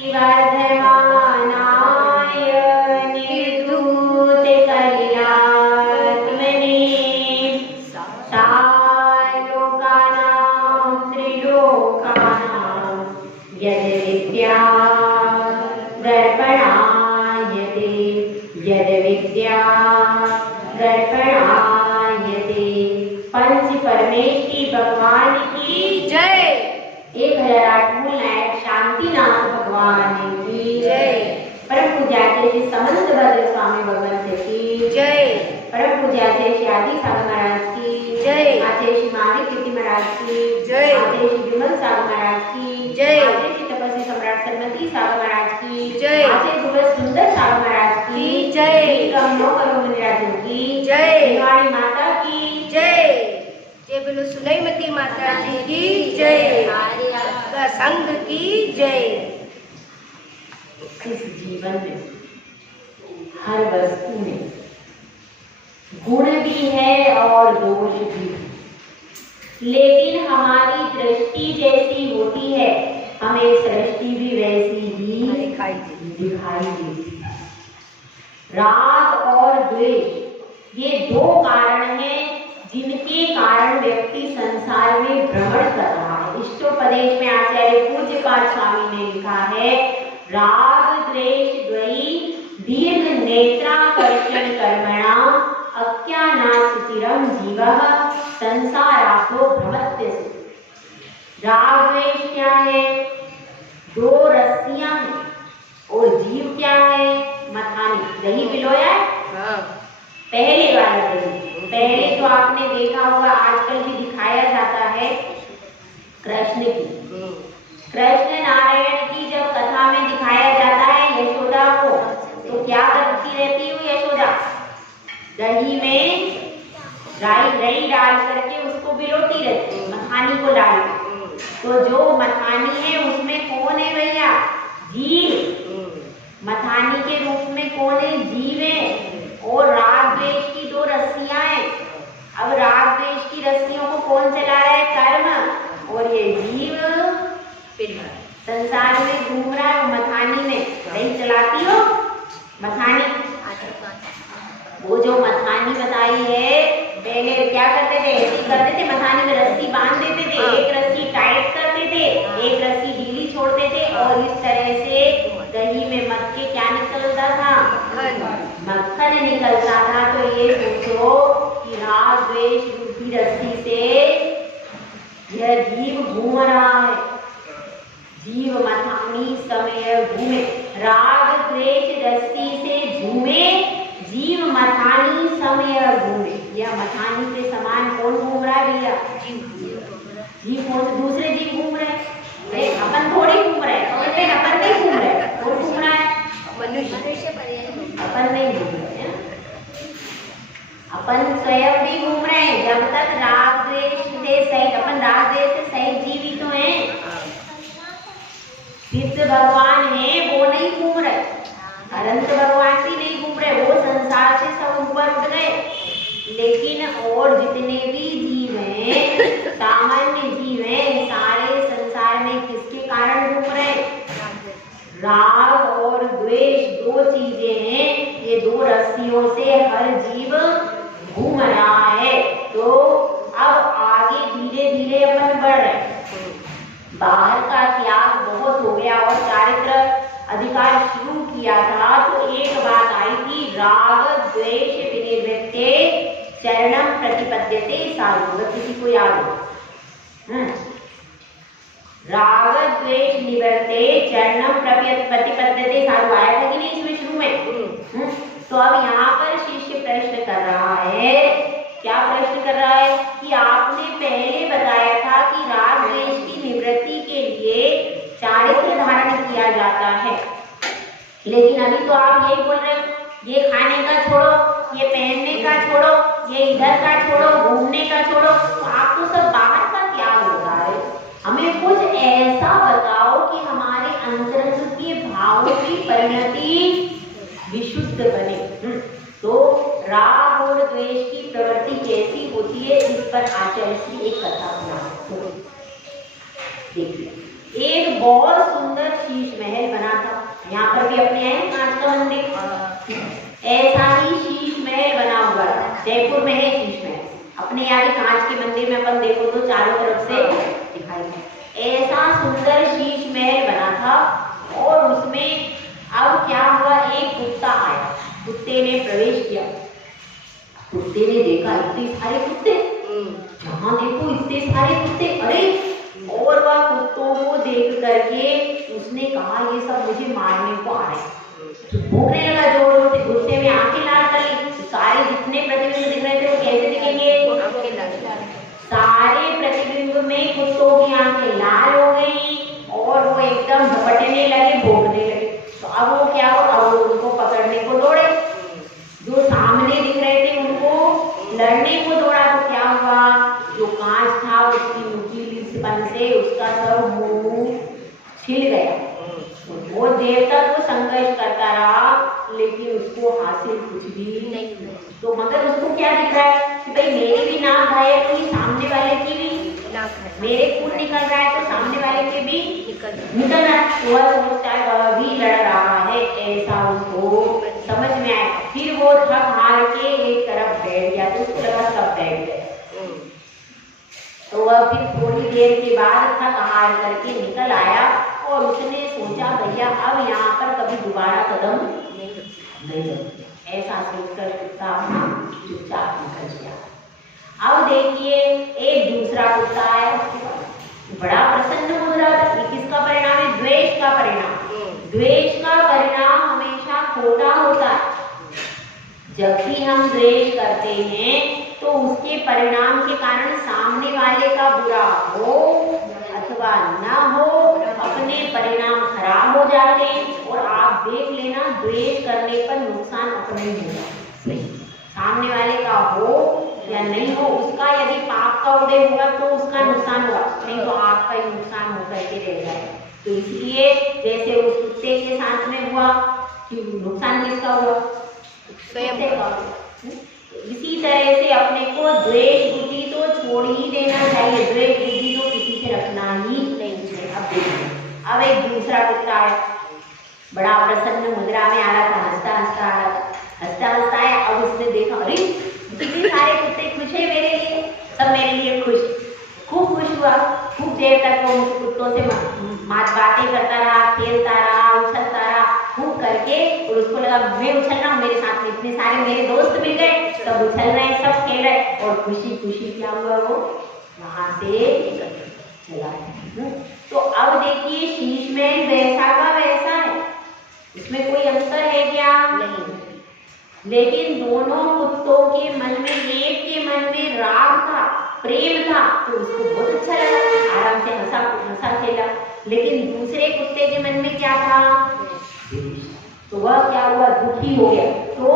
वर्धमानाय निर्धूतकलिलात्मने सालोकानां त्रिलोकानां यद्विद्या दर्पणायते यद्विद्या दर्पणायते। पंच परमेष्टि भगवान की जय। 1008 मूल नायक शांतिनाथ भगवान की जय। परम पूज्याचे श्री समंत भद्र स्वामी भगवंत की जय। परम पूज्याचे श्री आदि सागर महाराज की जय। आचार्य श्री महावीर कीर्ति महाराज की जय। आचार्य श्री विमल सागर महाराज की जय। आचार्य श्री तपस्वी सम्राट सरमती सागर महाराज की जय। आचार्य गुरु सुंदर सागर महाराज की जय। कमलो करो मुनिराजन की जय। देवानी माता की जय। जय बोलो सुलैमती माता जी की जय। संघ की जय। इस जीवन में हर वस्तु में गुण भी है और दोष भी है, लेकिन हमारी दृष्टि जैसी होती है हमें सृष्टि भी वैसी ही दिखाई देती है। राग और द्वेष ये दो कारण हैं जिनके कारण व्यक्ति संसार में भ्रमण कर रहा है। इष्टोपदेश में आचार्य पूज्यपाद स्वामी ने लिखा है, राग द्वेष द्वयी दीर्घ नेत्राकर्षण कर्मणा अज्ञानास्थिरं जीवः संसारातो भ्रमत्यस्य। राग द्वेष क्या है? दो रस्सियां हैं और जीव क्या है? मथानी। दही पिलोया है? पहले वाला दही। पहले तो आपने देखा होगा आजकल भी दिखाया जाता है कृष्ण की। कृष्ण नारायण की जब कथा में दिखाया जाता है यशोदा को, तो क्या करती रहती है यशोदा? दही में दही डाल करके उसको बिलोती रहती है, मथानी को डाल। तो जो मथानी है उसमें कौन है भैया? जीव। मथानी के रूप में कौन है? जीव है। और राग द्वेष की दो रस्सियां हैं। अब राग द्वेष की रस्सियों को कौन चला रहा है? कर्म। और ये जीव संसार में घूम रहा है मथानी में। दही चलाती हो मथानी। वो जो मथानी बताई है, पहले क्या करते थे? ऐसी करते थे, मथानी में रस्सी बांध देते थे, एक रस्सी टाइट करते थे, एक रस्सी ढीली छोड़ते थे, और इस तरह से दही में मथ के क्या निकलता था? मक्खन निकलता था। तो ये सोचो कि राग द्वेष रूपी रस्सी से यह जीव घूम रहा है। जीव मथानी समय घूमे, राग द्वेष रस्सी से झूमे, जीव मथानी समय घूमे। यह मथानी के समान कौन घूम रहा है भैया? जीव कौन? दूसरे जीव घूम रहे हैं, अपन थोड़ी घूम रहे हैं। अपन नहीं घूम रहे, कौन घूम रहा है? मनुष्य। अपन नहीं घूम रहे हैं, अपन स्वयं भी घूम रहे हैं। जब तक राग द्वेष से सहित, अपन राग द्वेष से सहित जीवित तो हैं। सिद्ध भगवान है वो नहीं घूम रहे, अनंत भगवान भी नहीं घूम रहे, वो संसार से सब ऊपर उठ गए। लेकिन और जितने भी जीव हैं, सामान्य जीव हैं, सारे संसार में किसके कारण घूम रहे? राग और द्वेष दो चीजें हैं, ये दो रस्सियों से हर जीव घूम रहा है। तो अब आगे धीरे धीरे अपन बढ़ रहे हैं। बाहर का त्याग बहुत हो गया और चारित्र अधिकार शुरू किया था। तो एक बात आई थी, राग द्वेष विनिवृत्ते चरणम प्रतिपद्यते साधु। किसी को याद हो? राग द्वेष निवृत्ते चरणम प्रतिपद्यते साधु आया था कि नहीं इसमें शुरू में? तो अब यहाँ पर शिष्य प्रश्न कर रहा है। क्या प्रश्न कर रहा है? कि आपने पहले बताया था कि राग द्वेष की निवृत्ति के लिए चारित्र धारण किया जाता है, लेकिन अभी तो आप ये बोल रहे हो, ये खाने का छोड़ो, ये पहनने का छोड़ो, ये इधर का छोड़ो, घूमने का छोड़ो, तो आप तो सब बाहर का त्याग होता है। हमें कुछ ऐसा बताओ कि हमारे अंतरंग के भावों की परिणति विशुद्ध बने। तो राग और द्वेष की प्रवृत्ति कैसी होती है, इस पर आचार्य श्री एक कथा सुना। देखिए, एक बहुत सुंदर शीश महल बना यहाँ पर भी अपने है कांच का मंदिर। ऐसा ही शीश महल बना हुआ है, जयपुर में है शीश महल। अपने यहाँ के कांच के मंदिर में अपन देखो तो चारों तरफ से दिखाई दे। ऐसा सुंदर शीश महल बना था और उसमें अब क्या हुआ, एक कुत्ता आया, कुत्ते ने प्रवेश किया। कुत्ते ने देखा इतने सारे कुत्ते, जहाँ देखो इतने सारे कुत्ते, अरे, और वह कुत्तों को देख करके उसने कहा ये सब मुझे मारने को आ रहे हैं। तो भूखने लगा जोर जोर से, गुस्से में आंखें लाल कर ली। सारे जितने प्रतिबिंब दिख रहे थे वो कैसे दिखेंगे, सारे प्रतिबिंब में कुत्तों की आंखें लाल हो गई और वो एकदम झपटने लगे, भोंकने लगे। तो अब वो क्या हो, अब वो उनको पकड़ने को दौड़े, जो सामने दिख रहे थे उनको लड़ने को दौड़ा। तो क्या हुआ, जो कांच था उसकी नुकीली सिपन से उसका सब मुंह छिल गया। बहुत देर तक वो संघर्ष करता रहा लेकिन उसको हासिल कुछ भी नहीं हुआ। तो मगर उसको क्या दिख रहा है कि भाई मेरी भी नाक घायल हुई, सामने वाले की भी नाक है, मेरे खून निकल रहा है तो सामने वाले के भी निकल रहा है। वह सोचता है वह भी लड़ रहा है, ऐसा उसको समझ में आया। फिर वो थक हार के एक तरफ बैठ गया, तो उसको लगा सब बैठ गए। तो वह फिर थोड़ी देर के बाद थक हार करके निकल आया और उसने सोचा भैया अब यहाँ पर कभी दोबारा कदम नहीं रखेंगे। ऐसा सोचकर कुत्ता चुपचाप निकल गया। अब देखिए एक दूसरा कुत्ता आया, बड़ा प्रसन्न हो रहा था। ये किसका परिणाम है, द्वेष का परिणाम। द्वेष का परिणाम हमेशा खोटा होता है। जब भी हम द्वेष करते हैं तो उसके परिणाम के कारण सामने वाले का बुरा हो अथवा न हो, अपने परिणाम खराब हो जाते हैं। और आप देख लेना द्वेष करने पर नुकसान अपने ही होगा, सामने वाले का हो या नहीं हो, उसका यदि पाप का उदय हुआ तो उसका नुकसान हुआ, नहीं तो आपका ही नुकसान होकर के रह जाएगा। तो इसलिए जैसे उस कुत्ते के साथ में हुआ कि नुकसान किसका हुआ, इसी तरह से अपने को द्वेष बुद्धि तो छोड़ ही देना चाहिए। द्वेष बुद्धि तो किसी से रखना ही नहीं चाहिए। अब देखिए अब एक दूसरा कुत्ता है, बड़ा प्रसन्न मुद्रा में आ रहा था, हंसता हंसता आ रहा था, हंसता हंसता है। अब उसने देखा अरे कितने सारे कुत्ते खुश है मेरे लिए, सब मेरे लिए खुश, खूब खुश हुआ। खूब देर तक वो कुत्तों से बातें करता रहा, खेलता रहा, उछलता रहा खूब करके। और उसको लगा मैं उछल रहा हूँ, मेरे साथ में इतने सारे मेरे दोस्त मिल गए, सब उछल रहे हैं, सब खेल रहे हैं। और खुशी खुशी क्या हुआ, वो वहां से चला गया। तो अब देखिए शीश महल वैसा का वैसा है, इसमें कोई अंतर है क्या, नहीं। लेकिन दोनों कुत्तों के मन में, एक के मन में राग था, प्रेम था, तो उसको बहुत अच्छा लगा, आराम से हंसा खेला। लेकिन दूसरे कुत्ते के मन में क्या था, तो वह क्या हुआ, दुखी हो गया। तो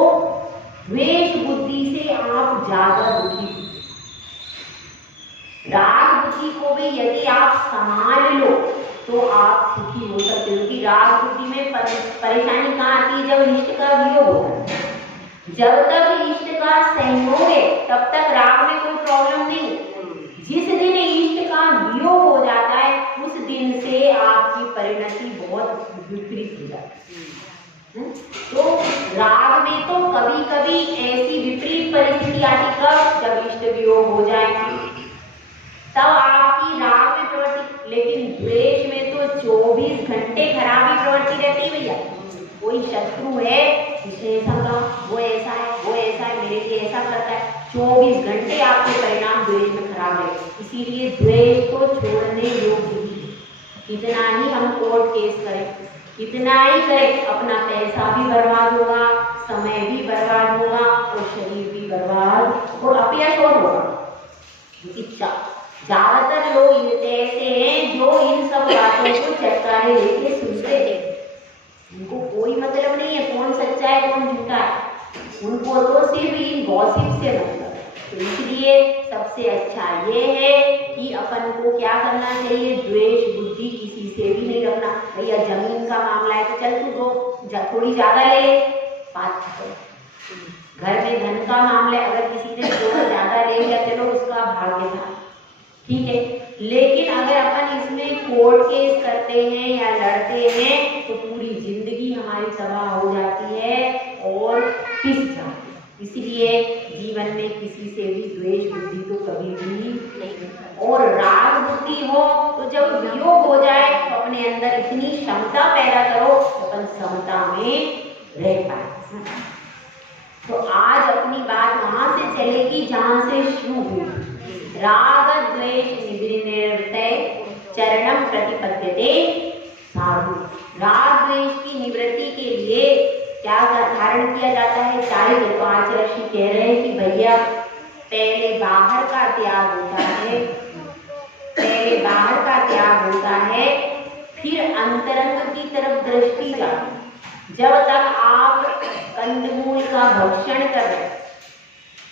द्वेष बुद्धि से आप ज्यादा दुखी, राग बुद्धि को भी यदि आप संभाल लो तो आप सुखी हो सकते हो। क्योंकि राग बुद्धि में परेशानी कहाँ आती है, जब इष्ट का वियोग होता है। जब तक इष्ट का संयोग है तब तक राग में कोई प्रॉब्लम नहीं। जिस दिन इष्ट का वियोग हो जाता है उस दिन से आपकी परिणति बहुत विपरीत हो जाती है। तो राग में तो कभी कभी ऐसी विपरीत परिस्थिति आती, कब, जब इष्ट वियोग हो जाए तब आपकी राग में प्रवृत्ति। लेकिन द्वेष में तो 24 घंटे खराबी प्रवृत्ति रहती है भैया। कोई शत्रु है जिसने ऐसा कहा, वो ऐसा है, वो ऐसा है, मेरे लिए ऐसा करता है, 24 घंटे आपके परिणाम द्वेष में खराब है। इसीलिए द्वेष को छोड़ने योग्य नहीं। कितना ही हम कोर्ट केस करें, कितना ही करें, अपना पैसा भी बर्बाद होगा, समय भी बर्बाद होगा और शरीर भी बर्बाद और अपयश होगा। इच्छा ज्यादातर लोग ऐसे हैं जो इन सब बातों को चटकारे लेके सुनते हैं। उनको कोई मतलब नहीं है कौन सच्चा है कौन झूठा है, उनको तो सिर्फ इन गॉसिप से मतलब है। तो इसलिए सबसे अच्छा ये है कि अपन को क्या करना चाहिए, द्वेष बुद्धि किसी से भी नहीं रखना। भैया जमीन का मामला है तो चल तू तो थोड़ी ज्यादा ले ले, बात खत्म। घर में धन का मामला है, अगर किसी ने थोड़ा ज्यादा ले लिया चलो उसका भाग्य था, ठीक है। लेकिन अगर अपन इसमें कोर्ट केस करते हैं या लड़ते हैं तो पूरी जिंदगी में तबाह हो जाती है और पिस जाती है। इसलिए जीवन में किसी से भी द्वेष बुद्धि तो कभी भी नहीं। और राग बुद्धि हो तो जब वियोग हो जाए तो अपने अंदर इतनी क्षमता पैदा करो तो अपन समता में रह पाए। तो आज अपनी बात वहां से चलेगी जहां से शुरू हुई। राग द्वेष निवृत्तये चरणम प्रतिपद्यते साधु। राग द्वेष की निवृत्ति के लिए क्या धारण किया जाता है? चाहे तो आज ऋषि कह रहे हैं कि भैया पहले बाहर का त्याग होता है, पहले बाहर का त्याग होता है, फिर अंतरंग की तरफ दृष्टि जाती। जब तक आप कंदमूल का भक्षण कर रहे,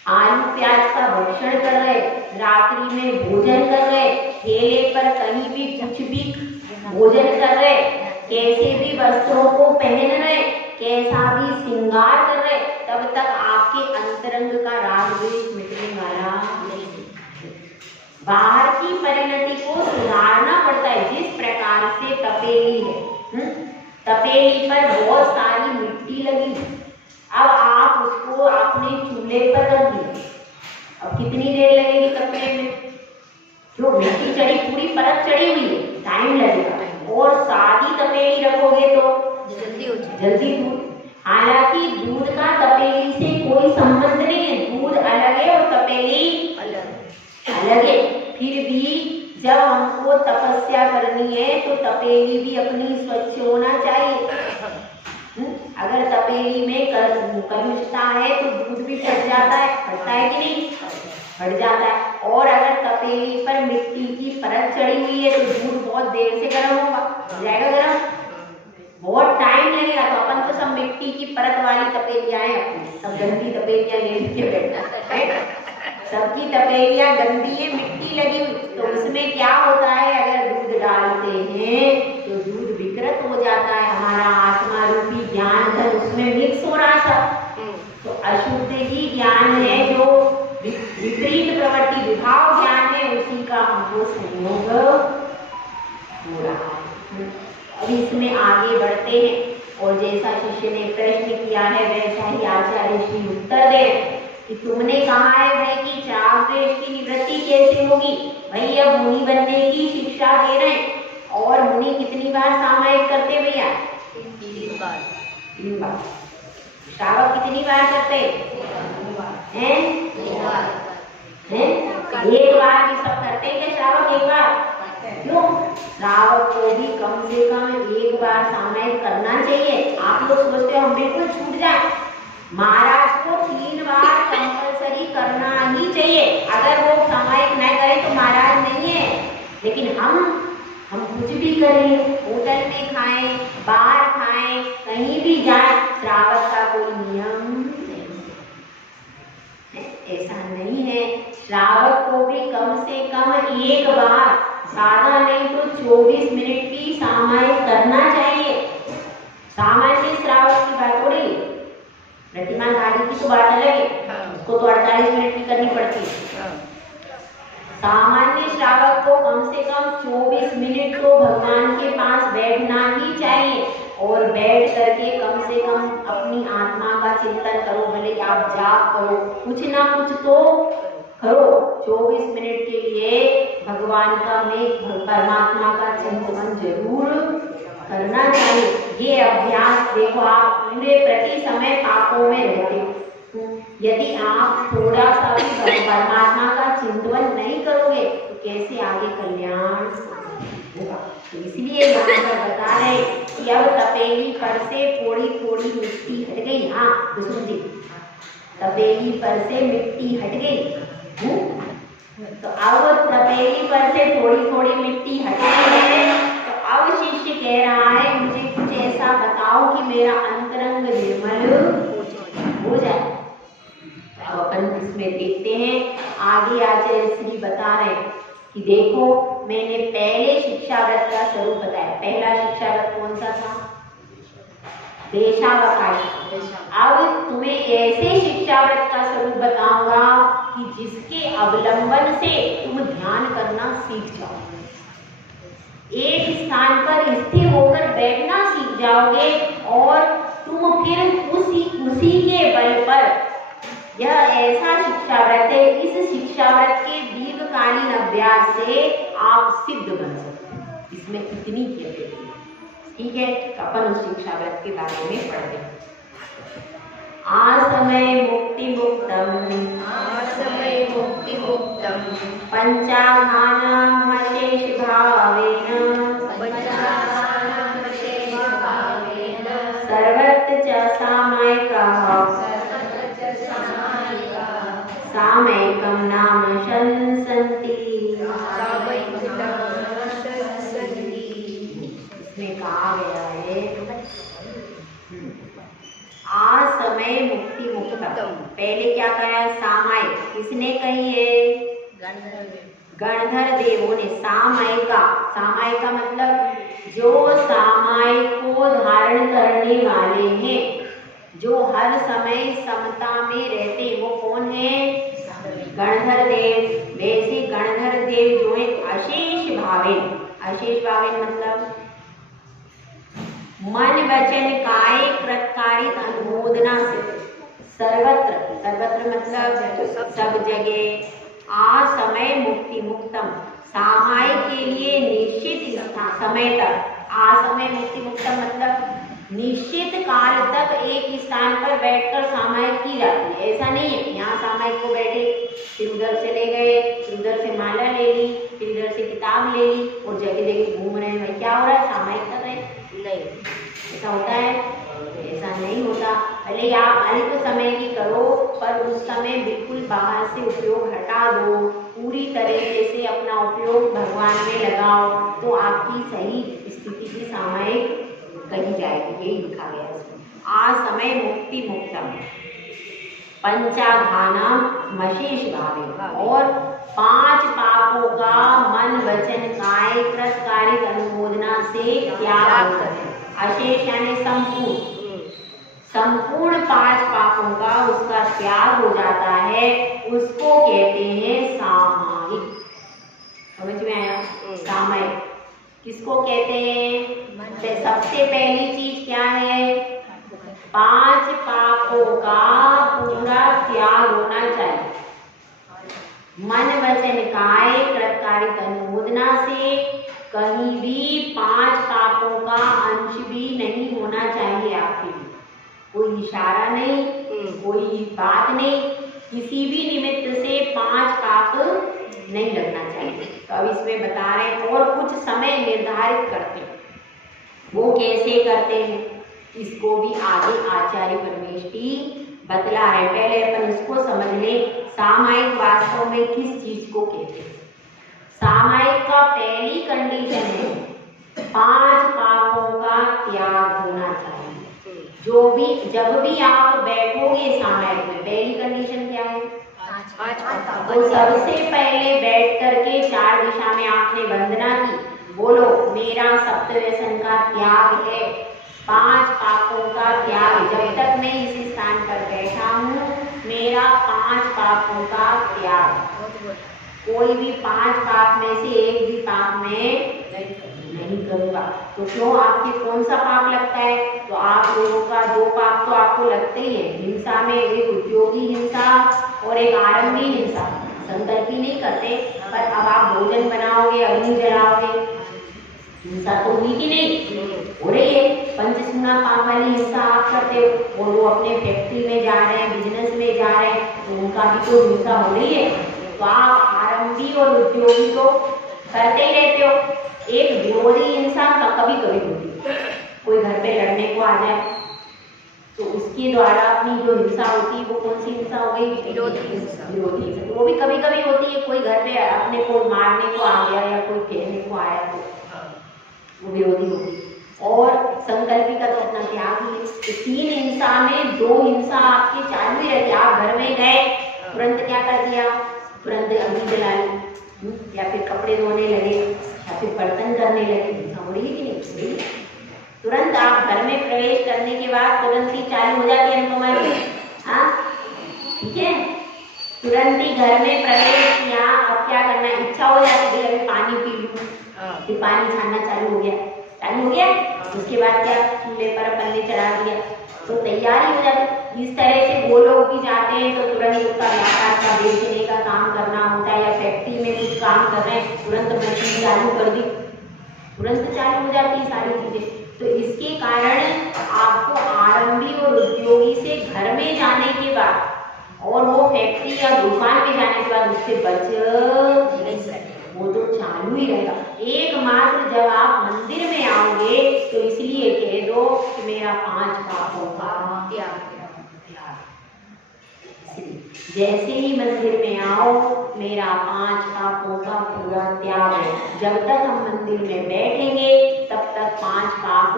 आलू प्याज का भक्षण कर रहे, रात्रि में भोजन कर रहे, ठेले पर कहीं भी कुछ भी भोजन कर रहे, कैसे भी वस्त्रों को पहन रहे, कैसा भी श्रृंगार कर रहे, तब तक आपके अंतरंग का राग द्वेष मिटने वाला नहीं। बाहर की परिणति को सुधारना पड़ता है। जिस प्रकार से तपेली है, तपेली पर बहुत सारी मिट्टी लगी, अब आप उसको आपने चूल्हे पर रख दिया, अब कितनी देर लगेगी तपने में? जो मिट्टी चढ़ी, पूरी परत चढ़ी हुई है, टाइम लगेगा। और सादी तपेली रखोगे तो जल्दी हो जाए, जल्दी दूध। हालांकि दूध का तपेली से कोई संबंध नहीं है, दूध अलग है और तपेली अलग है। फिर भी जब हमको तपस्या करनी है तो तपेली भी अपनी स्वच्छ होना चाहिए। अगर तपेली में कलुषता है तो दूध भी फट जाता है, फटता है कि नहीं? फट जाता है। और अगर तपेली पर मिट्टी की परत चढ़ी हुई है तो दूध बहुत देर से गर्म होगा, हो जाएगा गर्म, बहुत टाइम लगेगा। तो अपन तो सब मिट्टी की परत वाली तपेलियां हैं, अपनी सब गंदी तपेलियां लेके बैठा है, सबकी तपेलियां गंदी है, मिट्टी लगी हुई। तो उसमें क्या होता है, अगर दूध डालते हैं तो दूध विकृत हो जाता है, हमारा आत्मा रूपी ज्ञान धन उसमें मिक्स हो रहा था। तो अशुद्ध ही ज्ञान है, जो विपरीत प्रवृत्ति विभाव ज्ञान है, उसी का हमको संयोग हो रहा है। अब इसमें आगे बढ़ते हैं और जैसा शिष्य ने प्रश्न किया है वैसा ही आचार्य श्री उत्तर दे कि तुमने कहा है भाई कि राग द्वेष की निवृत्ति कैसे होगी? भाई अब मुनि बनने की शिक्षा दे रहे हैं। और मुनि कितनी बार सामायिक करते भैया? 3 बार। 3 बार। श्रावक कितनी बार करते हैं? 2 बार। एक बार भी सब करते हैं क्या श्रावक? एक बार। क्यों? श्रावक को भी कम से कम एक बार सामायिक करना चाहिए। आप लोग सोचते हो हम बिल्कुल छूट जाए, महाराज को 3 बार कंपलसरी करना ही चाहिए। अगर वो सामायिक नहीं करे तो महाराज नहीं है। लेकिन हम कुछ भी करें, होटल में खाएं, बाहर खाएं, कहीं भी जाए, श्रावक का कोई नियम नहीं, ऐसा नहीं है। श्रावक को भी कम से कम एक बार, ज्यादा नहीं तो 24 मिनट की सामायिक करना चाहिए। सामान्य श्रावक की बात हो रही, प्रतिमा धारी की तो बात अलग है, उसको तो 48 मिनट की करनी पड़ती है। सामान्य श्रावक को कम से कम 24 मिनट तो भगवान के पास बैठना ही चाहिए। और बैठ करके कम से कम अपनी आत्मा का चिंतन करो, भले आप जाप करो, कुछ ना कुछ तो करो। 24 मिनट के लिए भगवान का में परमात्मा का चिंतन जरूर करना चाहिए। ये अभ्यास देखो, आप पूरे प्रति समय पापों में रहते हो, यदि आप थोड़ा सा भी परमात्मा का चिंतन नहीं करोगे तो कैसे आगे कल्याण होगा? तो इसलिए यहाँ पर बता रहे कि अब तपेली पर से थोड़ी थोड़ी मिट्टी हट गई। हाँ तो सुनिए, तपेली पर से मिट्टी हट गई, तो अब तपेली पर से थोड़ी थोड़ी मिट्टी हट गई है। तो अब शिष्य कह रहा है मुझे कुछ ऐसा बताओ कि मेरा अंतरंग निर्मल हो जाए। अब अपन इसमें देखते हैं, आगे आचार्य श्री बता रहे हैं कि देखो मैंने पहले शिक्षाव्रत का स्वरूप बताया। पहला शिक्षाव्रत कौन सा था? देशावकाश। अब तुम्हें ऐसे शिक्षाव्रत का स्वरूप बताऊंगा कि जिसके अवलंबन से तुम ध्यान करना सीख जाओगे, एक स्थान पर स्थिर होकर बैठना सीख जाओगे और फिर उसी के बल पर यह ऐसा शिक्षाव्रत है, इस शिक्षाव्रत के दीर्घकालीन अभ्यास से आप सिद्ध बन सकते हैं। इसमें इतनी कैपेसिटी है। ठीक है, अपन उस शिक्षाव्रत के बारे में पढ़ते हैं। आसमय मुक्ति मुक्तम पंचाघानाम अशेष भावेन सर्वत्र च सामयिकं नाम शंसन्ति। इसमें कहा गया है आसमय मुक्ति मुक्तम। पहले क्या कहा? सामायिक। किसने कही है? गणधर देवों ने। सामायिका, सामायिका मतलब जो सामायिक को धारण करने वाले हैं, जो हर समय समता में रहते, वो कौन है? गणधर देव। वैसे गणधर देव जो है अशेष भावेन, अशेष भावेन मतलब मन वचन काय कृतकारित अनुमोदना से सर्वत्र, सर्वत्र मतलब सब जगह, आसमय मुक्ति मुक्तम, सामायिक के लिए निश्चित समय तक, आसमय मुक्ति मुक्तम मतलब निश्चित काल तक एक स्थान पर बैठकर सामायिक की जाती है। ऐसा नहीं है यहाँ सामायिक को बैठे, फिर उधर से ले गए, फिर उधर से माला ले ली, फिर इधर से किताब ले ली और जगह जगह घूम रहे हैं। भाई क्या हो रहा है? सामायिक कर रहे हैं? नहीं, ऐसा होता है? ऐसा नहीं होता। भले आप अल्प समय की करो, पर उस समय बिल्कुल बाहर से उपयोग हटा दो, पूरी तरीके से अपना उपयोग भगवान में लगाओ, तो आपकी सही स्थिति की सामायिक कही जाएगी। यही लिखा गया है इसमें। आसमय मुक्ति मुक्तम पंचाघानाम मशेष भावे, और 5 पापों का मन वचन काय कृतकारित अनुमोदना से त्याग करें। अशेष यानी संपूर्ण, संपूर्ण 5 पापों का उसका त्याग हो जाता है, उसको कहते हैं सामायिक। समझ में आया? सामायिक किसको कहते हैं? सबसे पहली चीज क्या है? 5 पापों का पूरा त्याग होना चाहिए। मन वचन काय कृतकारित अनुमोदना से कहीं भी 5 पापों का अंश भी नहीं होना चाहिए आपके लिए। कोई इशारा नहीं, कोई बात नहीं, किसी भी निमित्त से 5 पाप नहीं लगना चाहिए। तो अब इसमें बता रहे हैं और कुछ समय निर्धारित करते हैं। वो कैसे करते हैं इसको भी आगे आचार्य परमेष्ठी बतला रहे। पहले अपन इसको समझ लें, सामायिक वास्तव में किस चीज को कहते हैं। सामायिक का पहली कंडीशन है 5 पापों का त्याग होना चाहिए। जो भी जब भी आप बैठोगे सामायिक में, पहली कंडीशन क्या है? 5 पाप। तो सबसे पहले बैठ करके 4 दिशा में आपने वंदना की, बोलो मेरा सप्त व्यसन का त्याग है, 5 पापों का त्याग। जब तक मैं इस स्थान पर बैठा हूँ, मेरा 5 पापों का त्याग। कोई भी 5 पाप में से एक भी पाप में नहीं करूँगा। तो क्यों? आपके कौन सा पाप लगता है? तो आप लोगों का 2 पाप तो आपको लगते ही है हिंसा में, एक उद्योगी हिंसा और एक आरंभी हिंसा। संकल्प ही नहीं करते, पर अब आप भोजन बनाओगे, अग्नि जलाओगे, हिंसा तो हुई कि नहीं? हो रही है। पंचसूना पाप वाली हिंसा आप करते हो, और वो अपने फैक्ट्री में जा रहे हैं, बिजनेस में जा रहे हैं, तो उनका भी तो हिंसा हो रही है। तो आप आरंभी और उद्योगी तो करते ही रहते हो। एक विरोधी हिंसा कभी कभी होती है, कोई घर पे लड़ने को आ जाए तो उसके द्वारा अपनी जो हिंसा होती है वो कौन सी हिंसा हो गई? विरोधी हिंसा। विरोधी हिंसा तो वो भी कभी कभी होती है। कोई घर पे अपने को मारने को आ गया या कोई फेरने को आया तो वो विरोधी होगी। और संकल्पिका तो अपना त्याग ही। 3 हिंसा में 2 हिंसा आपकी चालू ही रहती है। आप घर में गए, तुरंत क्या कर दिया? तुरंत अग्नि जला ली, या फिर कपड़े धोने लगे, या फिर बर्तन करने लगे। हिंसा हो रही है कि नहीं? तुरंत आप घर में प्रवेश करने के बाद तुरंत ही चालू हो जाती है तुम्हारी। हाँ ठीक है, तुरंत ही घर में प्रवेश किया। अब क्या करना है? इच्छा हो जाती है अभी पानी पी लूं, फिर पानी छानना चालू हो गया, चालू हो गया। उसके बाद क्या? चूल्हे पर पल्ले चढ़ा दिया, तो तैयारी हो जाती। इस तरह से वो लोग भी जाते हैं तो तुरंत उसका व्यापार का बेचने का काम करना होता है, या फैक्ट्री में कुछ काम कर रहे हैं तुरंत मशीन चालू कर दी, तुरंत चालू हो जाती है सारी चीजें। तो इसके कारण आपको आरंभी और उद्योगी से घर में जाने के बाद और वो फैक्ट्री या दुकान में जाने के बाद उससे बच नहीं सकते, वो तो चालू ही रहेगा। एकमात्र जब आप मंदिर में आओगे तो इसलिए कह दो कि मेरा 5 पापों का त्याग। जैसे ही मंदिर में आओ मेरा 5 पापों का पूरा त्याग है। जब तक हम मंदिर में बैठेंगे तब तक 5 पाप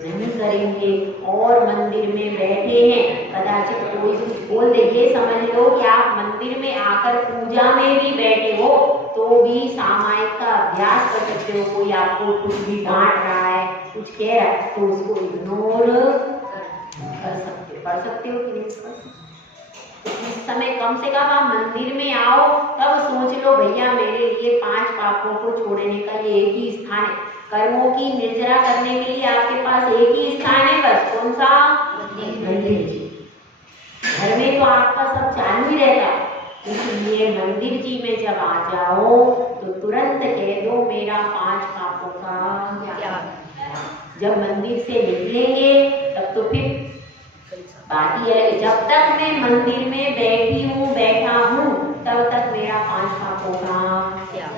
नहीं करेंगे। और मंदिर में बैठे हैं, कदाचित कोई कुछ बोल दे, ये समझ लो कि आप मंदिर में आकर पूजा में भी बैठे हो तो भी सामायिक का अभ्यास कर सकते हो। कोई आपको कुछ भी डांट रहा है, कुछ कह रहा है तो उसको इग्नोर कर सकते हो कि नहीं कर सकते। इस समय कम से कम आप मंदिर में आओ तब सोच लो भैया मेरे लिए 5 पापों को छोड़ने का ये एक ही स्थान है। कर्मों की निर्जरा करने के लिए आपके पास एक ही स्थान है, बस कौन सा? मंदिर। घर में तो आपका सब चालू ही रहता है, इसलिए मंदिर जी में जब आ जाओ तो तुरंत कह दो मेरा 5 पापों का त्याग। जब मंदिर से निकलेंगे तब तो फिर बात ही है। जब तक मैं मंदिर में बैठी हूँ बैठा हूँ तब तक मेरा 5 पापों का त्याग।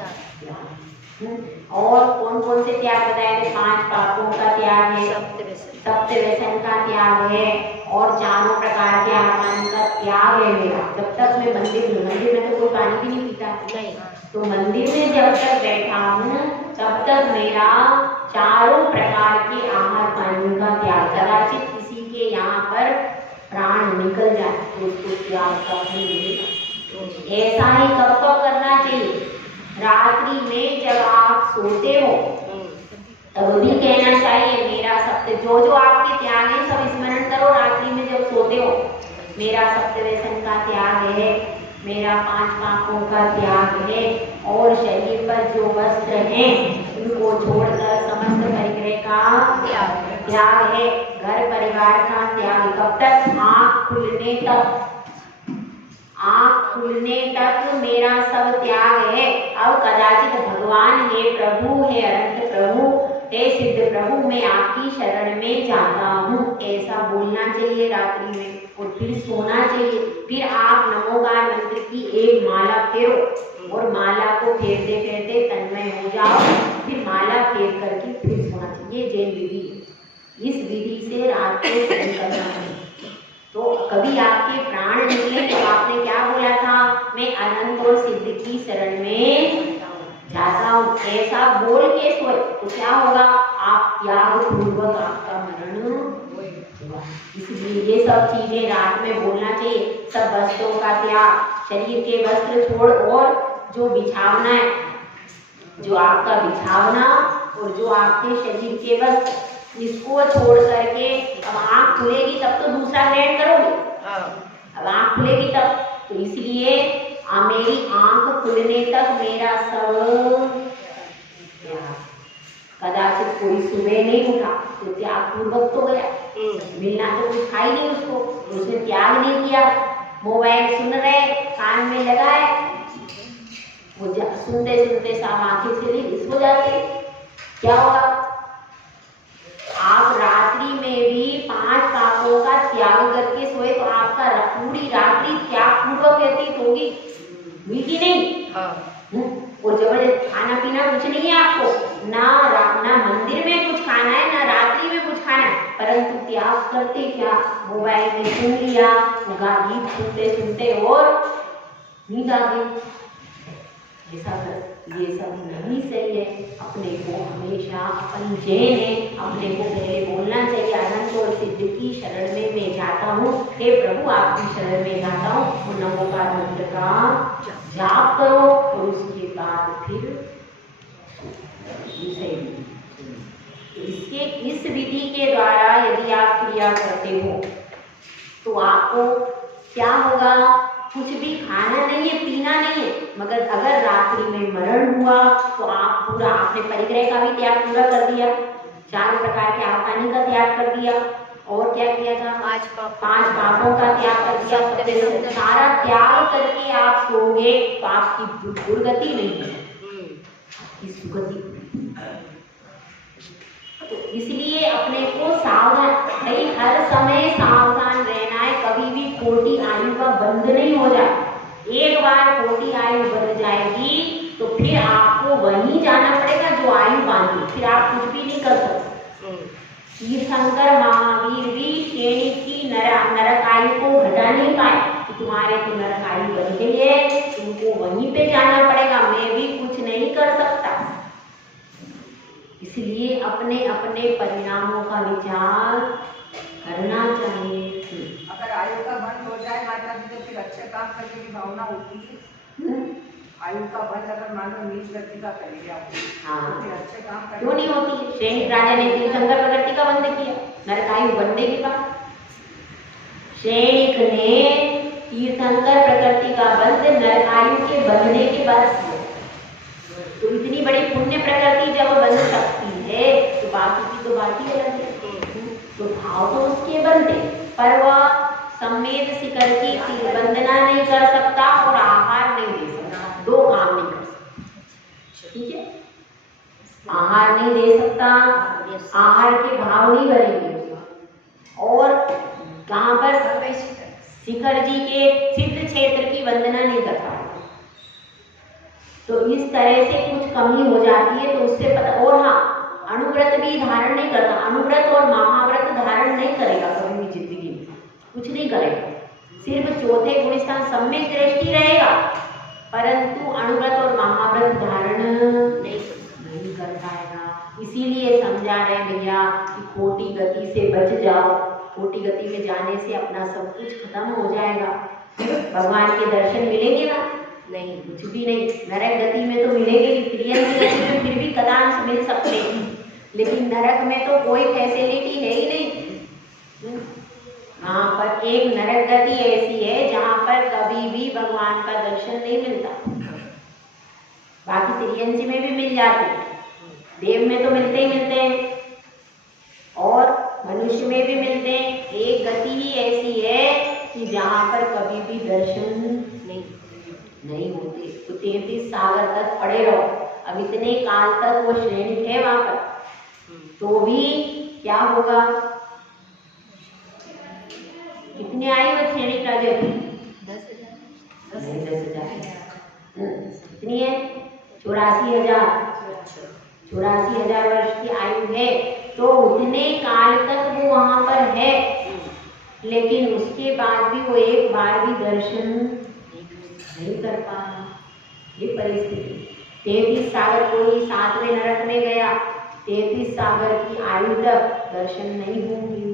और कौन कौन से त्याग बताए थे? 5 पापों का त्याग है, सप्त व्यसन का त्याग है, और 4 प्रकार के आत्मान का त्याग है मेरा। जब तक मैं मंदिर में तो कोई पानी भी नहीं पीता नहीं, तो मंदिर में जब तक बैठा हूँ तब तक मेरा 4 प्रकार के आहार पानी का त्याग। कदाचित किसी के यहाँ पर प्राण निकल जाए तो उसको त्याग करना मिलेगा। ऐसा ही कब कब करना चाहिए? रात्रि में जब आप सोते हो तब भी कहना चाहिए मेरा सत्य, जो आपके त्याग है सब स्मरण करो। रात्रि में जब सोते हो मेरा सत्य व्यसन का त्याग है, मेरा 5 पापों का त्याग है, और शरीर पर जो वस्त्र हैं उनको छोड़कर समस्त परिग्रह का त्याग है। घर परिवार का त्याग कब तक? आँख खुलने तक। आँख खुलने तक मेरा सब त्याग है। अब कदाचित भगवान हे प्रभु, हे अनंत प्रभु, हे सिद्ध प्रभु, मैं आपकी शरण में जाता हूँ, ऐसा बोलना चाहिए रात्रि में, और फिर सोना चाहिए। फिर आप नमोकार मंत्र की एक माला फेरो, और माला को फेरते फेरते तन्मय हो जाओ, फिर माला फेर करके फिर सोना चाहिए। ये जैन विधि है। इस विधि से रात को सोने करना है। तो कभी आपके प्राण निकले तो आपने क्या बोला था? मैं अनंत और सिद्ध की शरण में जाता हूँ, ऐसा बोल के सोए तो क्या होगा? आप त्याग पूर्वक आपका मरण होगा। इसलिए ये सब चीजें रात में बोलना चाहिए। सब वस्त्रों का त्याग, शरीर के वस्त्र छोड़, और जो बिछावना है, जो आपका बिछावना और जो आपके शरीर के वस्त्र, इसको छोड़ करके अब आँख खुलेगी तब तो दूसरा ग्रहण करोगे। अब आँख खुलेगी तब, तो इसलिए मेरी आँख खुलने तक मेरा सब त्याग। कदाचित कोई सुबह नहीं उठा तो त्याग पूर्वक तो गया, मिलना तो कुछ था ही नहीं उसको, उसने त्याग नहीं किया। मोबाइल सुन रहे, कान में लगाए, वो सुनते सुनते सब आंखें से रिलीज हो जाती, क्या होगा? आप रात्रि में भी 5 पापों का त्याग करके सोए तो आपका पूरी रात्रि त्याग पूर्वक व्यतीत होगी, हुई कि नहीं? और जबरदस्त खाना पीना कुछ नहीं है आपको, ना मंदिर में कुछ खाना है, ना रात्रि में कुछ खाना है, परंतु त्याग करते क्या? मोबाइल में सुन लिया, गीत सुनते सुनते और नींद आ गई। ऐसा कर, ये सब नहीं सही है। अपने को हमेशा अपन जैन है, अपने को पहले बोलना चाहिए अनंत और सिद्ध की शरण में मैं जाता हूँ, हे प्रभु आपकी शरण में जाता हूँ। नमोकार मंत्र का जाप करो और उसके बाद फिर इसके इस विधि के द्वारा यदि आप क्रिया करते हो तो आपको क्या होगा? कुछ भी खाना नहीं है, पीना नहीं है, मगर अगर रात्रि में मरण हुआ तो आप पूरा, आपने परिग्रह का भी त्याग पूरा कर दिया, 4 प्रकार के आहार पानी का त्याग कर दिया, और क्या किया था? 5 पापों का त्याग कर दिया। सारा त्याग करके आप सोओगे तो आपकी दुर्गति नहीं है, आपकी सुगति। तो इसलिए अपने को सावधान, भाई हर समय सावधान रहना है, कभी भी खोटी आयु का बंध नहीं हो जाए। एक बार खोटी आयु बढ़ जाएगी तो फिर आपको वहीं जाना पड़ेगा जो आयु बांधी, फिर आप कुछ भी नहीं कर सकते। तीर्थंकर महावीर भी श्रेणी की नरक आयु को घटा नहीं पाए कि तुम्हारे तो नरक आयु बन गई है, तुमको वहीं पे जाना पड़ेगा, मैं भी कुछ नहीं कर सकता। इसलिए अपने अपने परिणामों का विचार करना चाहिए। अगर आयु का बंद हो जाए माता जी तो फिर अच्छे काम करने की भावना होती है। आयु का बंद अगर मान लो नीच गति का कर लिया, हाँ, फिर अच्छे काम करने क्यों नहीं होती? सैनिक राजा ने तीर्थंकर प्रकृति का बंद किया नरक आयु बनने के बाद। सैनिक ने तीर्थंकर प्रकृति का बंद नरक आयु के बंधने के बाद किया। तो इतनी बड़ी पुण्य प्रकृति जब बन सकती है तो बाकी की तो बात ही अलग है। तो भाव तो उसके बनते, पर वह सम्मेद शिखर की वंदना नहीं कर सकता और आहार नहीं दे सकता, 2 काम नहीं कर सकता। ठीक है, आहार नहीं दे सकता, आहार के भाव नहीं करेंगे, और कहाँ पर शिखर जी के सिद्ध क्षेत्र की वंदना नहीं कर पाएगा। तो इस तरह से कुछ कमी हो जाती है, तो उससे पता। और हाँ, अनुव्रत भी धारण नहीं करता, अनुव्रत और महाव्रत धारण नहीं करेगा कभी भी जिंदगी में, कुछ नहीं करेगा, सिर्फ चौथे गुण स्थान सम्यक दृष्टि रहेगा, परंतु अनुव्रत और महाव्रत धारण नहीं कर पाएगा। इसीलिए समझा रहे भैया कि खोटी गति से बच जाओ, खोटी गति में जाने से अपना सब कुछ खत्म हो जाएगा। भगवान के दर्शन मिलेंगे ना? नहीं, कुछ भी नहीं। नरक गति में तो मिलेंगे, प्रियन की गति में फिर भी कदांश मिल सकते हैं, लेकिन नरक में तो कोई फैसिलिटी है ही नहीं। वहाँ पर एक नरक गति ऐसी है जहाँ पर कभी भी भगवान का दर्शन नहीं मिलता। बाकी त्रियंसी में भी मिल जाते हैं, देव में तो मिलते ही मिलते हैं, और मनुष्य में भी मिलते हैं। एक गति ही ऐसी है कि जहाँ पर कभी भी दर्शन नहीं होते। तो 33 सागर तक पड़े रहो, अब इतने काल तक वो श्रेणी है वहां पर, तो भी क्या होगा? कितने आई वो श्रेणी राजा की? 10,000 कितनी है? 84,000 वर्ष की आयु है। तो उतने काल तक वो वहां पर है, लेकिन उसके बाद भी वो एक बार भी दर्शन नहीं कर पा रहा। ये परिस्थिति। 33 सागर कोई 7वें नरक में गया, 33 सागर की आयु तक दर्शन नहीं होंगे,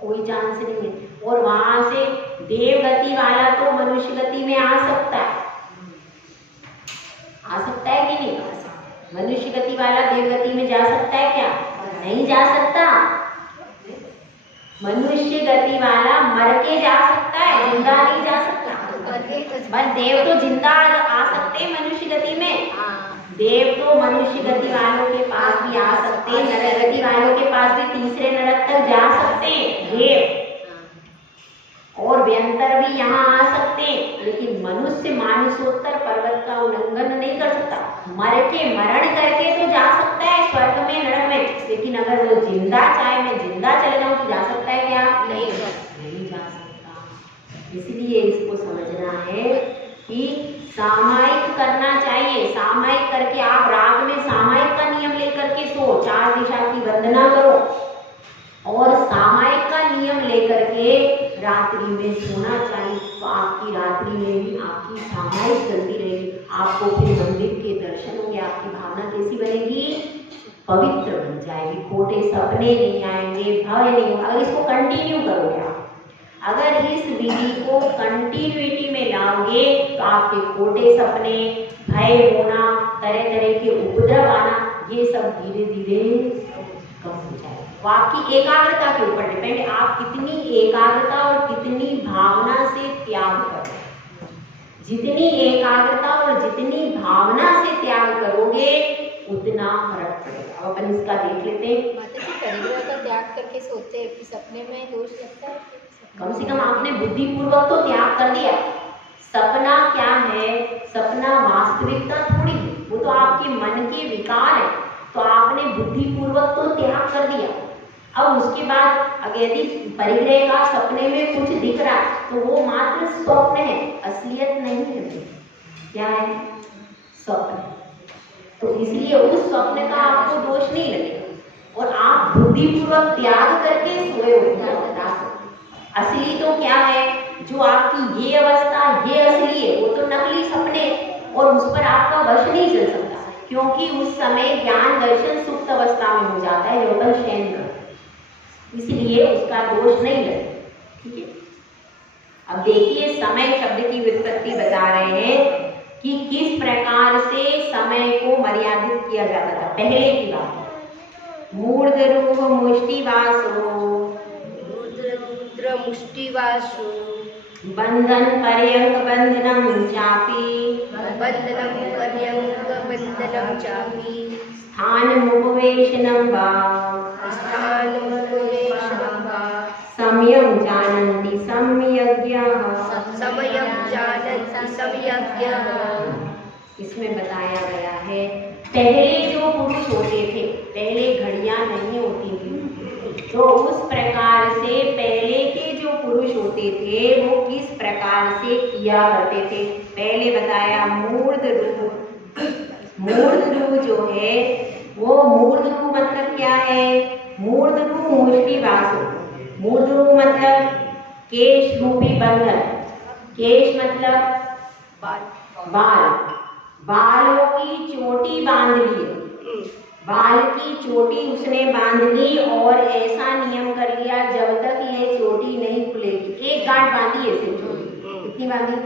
कोई चांस नहीं है। और वहां से देव गति वाला तो मनुष्य गति में आ सकता है, कि नहीं? मनुष्य गति वाला देव गति में जा सकता है क्या? नहीं जा सकता। मनुष्य गति वाला मर के जा सकता है, जिंदा नहीं जा सकता। बस देव तो जिंदा आ सकते हैं मनुष्य गति में, देव तो मनुष्य गति वालों के पास भी आ सकते हैं, नरक गति वालों के पास भी तीसरे नरक तक जा सकते हैं देव, और व्यंतर भी यहाँ आ सकते हैं। लेकिन मनुष्य मानसोत्तर पर्वत का उल्लंघन नहीं कर सकता। मरण करके तो जा सकता है स्वर्ग में, नरक में, लेकिन अगर वो जिंदा, चाहे मैं जिंदा चले जाऊं तो जा सकता है क्या? नहीं जा सकता। इसलिए इसको समझना है कि सामायिक करना चाहिए। सामायिक करके आप रात में सामायिक का नियम लेकर के सो, 4 दिशा की वंदना करो, और सामायिक का नियम लेकर के रात्रि में सोना चाहिए। तो आपकी रात्रि में भी आपकी सामायिक चलती रहेगी, आपको फिर मंदिर के दर्शन होंगे, आपकी भावना कैसी बनेगी? पवित्र बन जाएगी, खोटे सपने नहीं आएंगे, भय नहीं होगा। अगर इसको कंटिन्यू करोगे आप, अगर इस विधि को कंटिन्यूटी में लाओगे तो आपके खोटे सपने, भय होना, तरह तरह के उपद्रव आना, ये सब धीरे धीरे कम हो जाएगा। वो आपकी एकाग्रता के ऊपर डिपेंड है, आप कितनी एकाग्रता और कितनी भावना से त्याग करोगे। जितनी एकाग्रता और जितनी भावना से त्याग करोगे उतना फर्क पड़ेगा। अब अपन इसका देख लेते हैं। माता जी परिग्रह का त्याग करके सोते हैं, फिर सपने में दोष लगता है? कम से कम आपने बुद्धिपूर्वक तो त्याग कर दिया। सपना क्या है? सपना वास्तविकता थोड़ी है, वो तो आपके मन के विकार है। तो आपने बुद्धिपूर्वक तो त्याग कर दिया। अब उसके बाद अगर यदि परिग्रह का सपने में कुछ दिख रहा है तो वो मात्र स्वप्न है, असलियत नहीं है। क्या है? स्वप्न। तो इसलिए उस स्वप्न का आपको दोष नहीं लगेगा और आप बुद्धिपूर्वक त्याग करके सोए हो। असली तो क्या है? जो आपकी ये अवस्था, ये असली है, वो तो नकली सपने और उस पर आपका वश नहीं चल सकता, क्योंकि उस समय ज्ञान दर्शन सुप्त अवस्था में हो जाता है, जो अपन शयन करते हैं। इसलिए उसका दोष नहीं लगता। ठीक है, अब देखिए समय शब्द की व्युत्पत्ति बता रहे हैं कि किस प्रकार से समय को मर्यादित किया जाता था। पहले की बात, मूर्धरूप मुष्टिवासो मुष्टिवासु बंधन पर्यंक बंधनम चापी बंधनम पर्यंक बंधनम चापि स्थानमुपवेशनं वा स्थानमुपवेशनं वा सम्यक् जानन्ति सम्यज्ञः। सम्यक् जानन्ति सम्यज्ञः। इसमें बताया गया है पहले जो पुरुष होते थे, पहले घड़ियां नहीं होती थी, तो उस प्रकार से पहले के जो पुरुष होते थे वो किस प्रकार से किया करते थे। पहले बताया मूर्ध रूप। मूर्ध रूप जो है वो मूर्ध रूप मतलब क्या है? मूर्ध रूप मुष्टिवासु। मूर्ध रूप मतलब केश रूपी बंधन। केश मतलब बाल। बालों की चोटी बांध ली, बाल की चोटी उसने बांध ली और ऐसा नियम कर लिया जब तक ये चोटी नहीं खुलेगी। एक गांठ बांधी है सिर्फ चोटी। कितनी बांधी?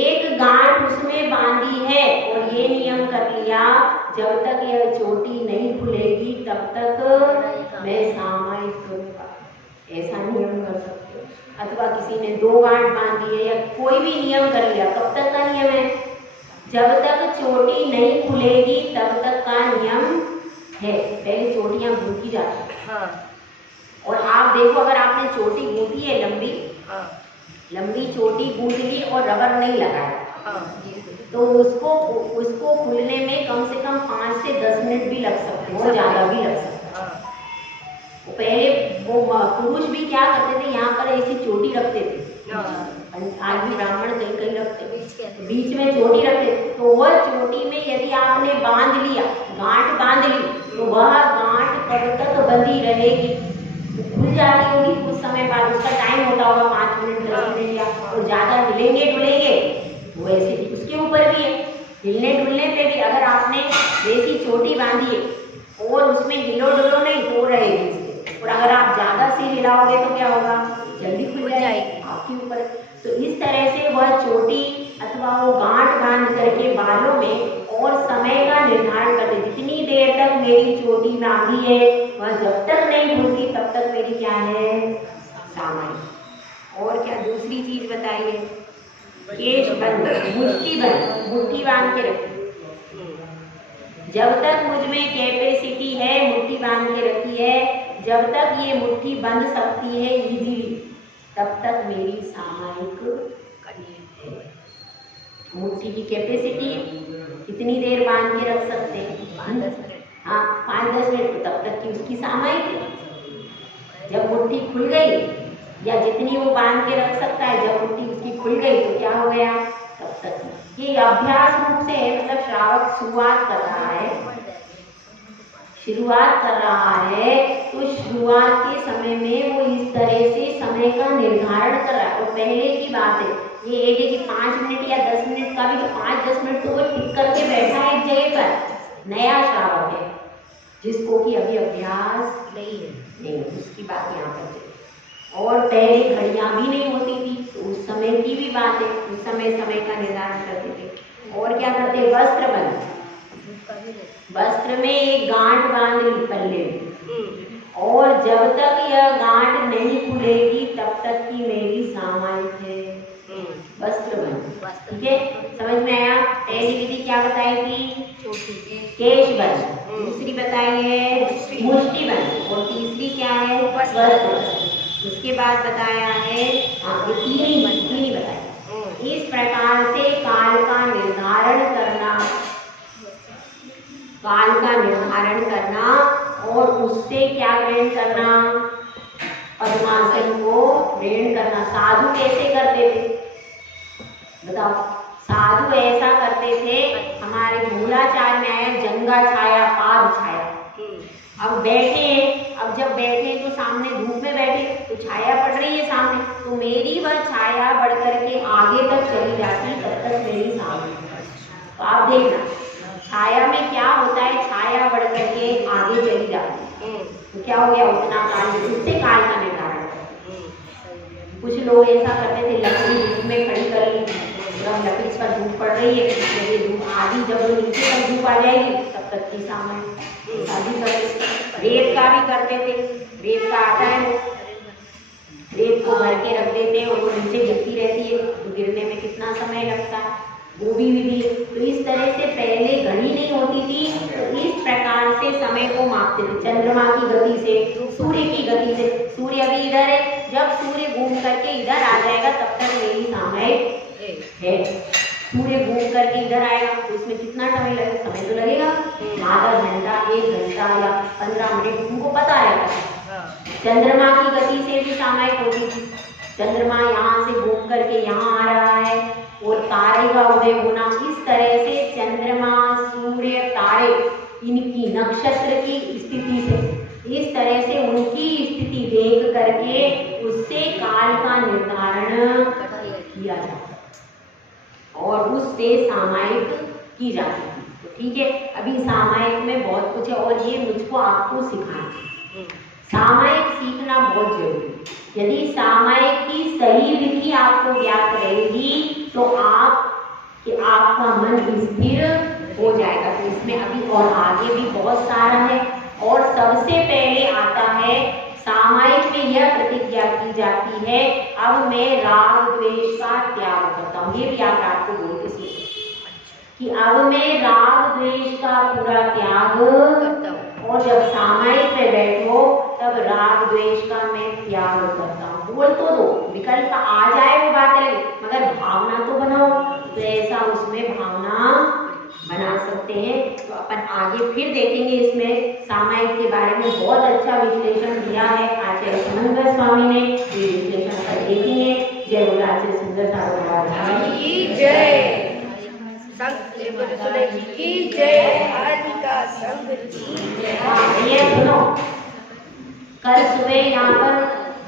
एक गांठ उसमें बांधी है और ये नियम कर लिया जब तक यह चोटी नहीं खुलेगी तब तक मैं सामायिक करूंगा। ऐसा नियम कर सकते हो। अथवा किसी ने 2 गांठ बांधी है या कोई भी नियम कर लिया, कब तक का नियम है? जब तक चोटी नहीं खुलेगी तब तक का नियम है। पहले चोटियां गूंथी जाती है। हाँ। और आप देखो, अगर आपने चोटी गूंथी है लंबी, हाँ। लंबी चोटी गूंथ ली और रबर नहीं लगाया, हाँ। तो उसको खुलने में कम से कम 5 से 10 मिनट भी लग सकते हैं और ज़्यादा भी लग सकता है। वो पहले वो पुरुष भी क्या करते थे, यहाँ पर ऐसी चोटी रखते थे। आज भी ब्राह्मण कहीं कहीं रखते, बीच में चोटी रखते। तो वह चोटी में यदि आपने बांध लिया, गांठ बांध ली, तो वह गांठ कब तक बंधी रहेगी? खुल जाती होगी कुछ समय बाद। उसका टाइम होता होगा 5 मिनट 10 मिनट या तो ज़्यादा हिलेंगे डुलेंगे वो ऐसे भी उसके ऊपर भी है। हिलने डुलने पे भी अगर आपने जैसी चोटी बांधी है और उसमें हिलो डुलो नहीं तो रहेगी, और अगर आप ज़्यादा से हिलाओगे तो क्या होगा? जल्दी खुल जाएगी आपके ऊपर। तो इस तरह से वह चोटी अथवा वो गांठ बांध करके बालों में और समय का निर्धारण करते, जितनी देर तक मेरी चोटी बांधी है वह जब तक नहीं खुलती तब तक मेरी क्या है? सामायिक। और क्या दूसरी चीज बताइए? केश बंद, मुट्ठी बंद, मुट्ठी बांध के रखी। जब तक मुझ में कैपेसिटी है मुट्ठी बांध के रखी है, जब तक ये मुट्ठी बंध सकती है इजीली, तब तक मेरी सामायिक है। मुट्ठी की कैपेसिटी कितनी देर बांध के रख सकते हैं? 5-10 मिनट। हाँ, 5-10 मिनट, तो तब तक की उसकी सामायिक है। जब मुट्ठी खुल गई या जितनी वो बांध के रख सकता है, जब मुट्ठी उसकी खुल गई तो क्या हो गया? तब तक। ये अभ्यास रूप से मतलब श्रावक शुरुआत कर रहा है, तो शुरुआत के समय में वो इस तरह से समय का निर्धारण कर रहा है। और पहले की बात है, ये एक है कि 5 मिनट या 10 मिनट का भी, तो 5-10 मिनट तो वो टिक करके बैठा है एक जगह पर। नया श्रावक है जिसको कि अभी अभ्यास नहीं, उसकी बात यहाँ पर चली। और पहले घड़ियां भी नहीं होती थी, तो उस समय की भी बात है, उस समय का निर्धारण करते थे। और क्या करते? वस्त्र बंध, वस्त्र में एक गांठ बांध ली पल्ले में, और जब तक यह गांठ नहीं खुलेगी तब तक की मेरी सामायिक है। वस्त्र बंध, ठीक है, समझ में आया? पहली विधि क्या बताई थी? केश बंध। दूसरी बताई स्वस्थ हो सके। उसके बाद बताया है, हाँ ये तीन ही बताया। इस प्रकार से काल का निर्धारण करना और उससे क्या ग्रहण करना, पद्मासन को ग्रहण करना। साधु कैसे करते थे बताओ? साधु ऐसा करते थे, हमारे मूलाचार में आया जंगा छाया पाद छाया। अब बैठे हैं, अब जब बैठे हैं तो सामने धूप में बैठे तो छाया पड़ रही है सामने, तो मेरी वह छाया बढ़ करके आगे तक चली जाती, तब तक मेरी सामने। तो आप देखना छाया में क्या होता है, छाया बढ़ करके आगे चली जाती है, तो क्या हो गया, उतना काल, उससे काल का निर्धारण। कुछ लोग ऐसा करते थे, लकड़ी धूप में खड़ी कर ली, जब लकड़ी पर धूप पड़ रही है, ये धूप आधी जब नीचे तक धूप आ जाएगी तब तक की सामने शादी करते। रेत का भी करते थे, रेत का आता है, रेत को भर के रख देते हैं और वो नीचे गिरती रहती है, तो गिरने में कितना समय लगता है, वो भी विधि है। तो इस तरह से पहले घड़ी नहीं होती थी, तो इस प्रकार से समय को मापते थे, चंद्रमा की गति से, सूर्य की गति से। सूर्य अभी इधर है, जब सूर्य घूम करके इधर आ जाएगा तब तक मेरी सामयिक है। सूर्य घूम करके इधर आएगा तो उसमें कितना समय लगेगा, समय तो लगेगा आधा घंटा, 1 घंटा या 15 मिनट, तुमको पता है। चंद्रमा की गति से भी सामयिक होती थी, चंद्रमा यहाँ से घूम करके यहाँ आ रहा है और तारे का उदय होना, इस तरह से चंद्रमा, सूर्य, तारे, इनकी नक्षत्र की स्थिति से, इस तरह से उनकी स्थिति देख करके उससे काल का निर्धारण किया जाता है और उससे सामयिक की जाती है। तो ठीक है, अभी सामयिक में बहुत कुछ है और ये मुझको आपको सिखाना है। सामयिक सीखना बहुत जरूरी है। यदि सामयिक की सही विधि आपको ज्ञात रहेगी तो आपका मन स्थिर हो जाएगा। तो इसमें अभी और आगे भी बहुत सारा है और सबसे पहले आता है सामयिक में यह प्रतिज्ञा की जाती है, अब मैं राग द्वेष का त्याग करता हूँ। ये भी आप आपको बोलते सुनिए कि अब मैं राग द्वेष का पूरा त्याग करता हूँ। और जब सामयिक में बैठो तब राग द्वेष का मैं त्याग करता हूँ। बोल तो दो, विकल्प आ जाए वो बात अलग, मगर भावना तो बनाओ। तो ऐसा उसमें भावना बना सकते हैं। तो अपन आगे फिर देखेंगे, इसमें सामयिक के बारे में बहुत अच्छा विश्लेषण दिया है आचार्य सुमंगल स्वामी ने, ये विश्लेषण कर देखेंगे। जय बोलो आचार्य सुंदर साहब की जय, की जय, हार्दिका संघ की जय। ये सुनो, कल सुबह यहाँ पर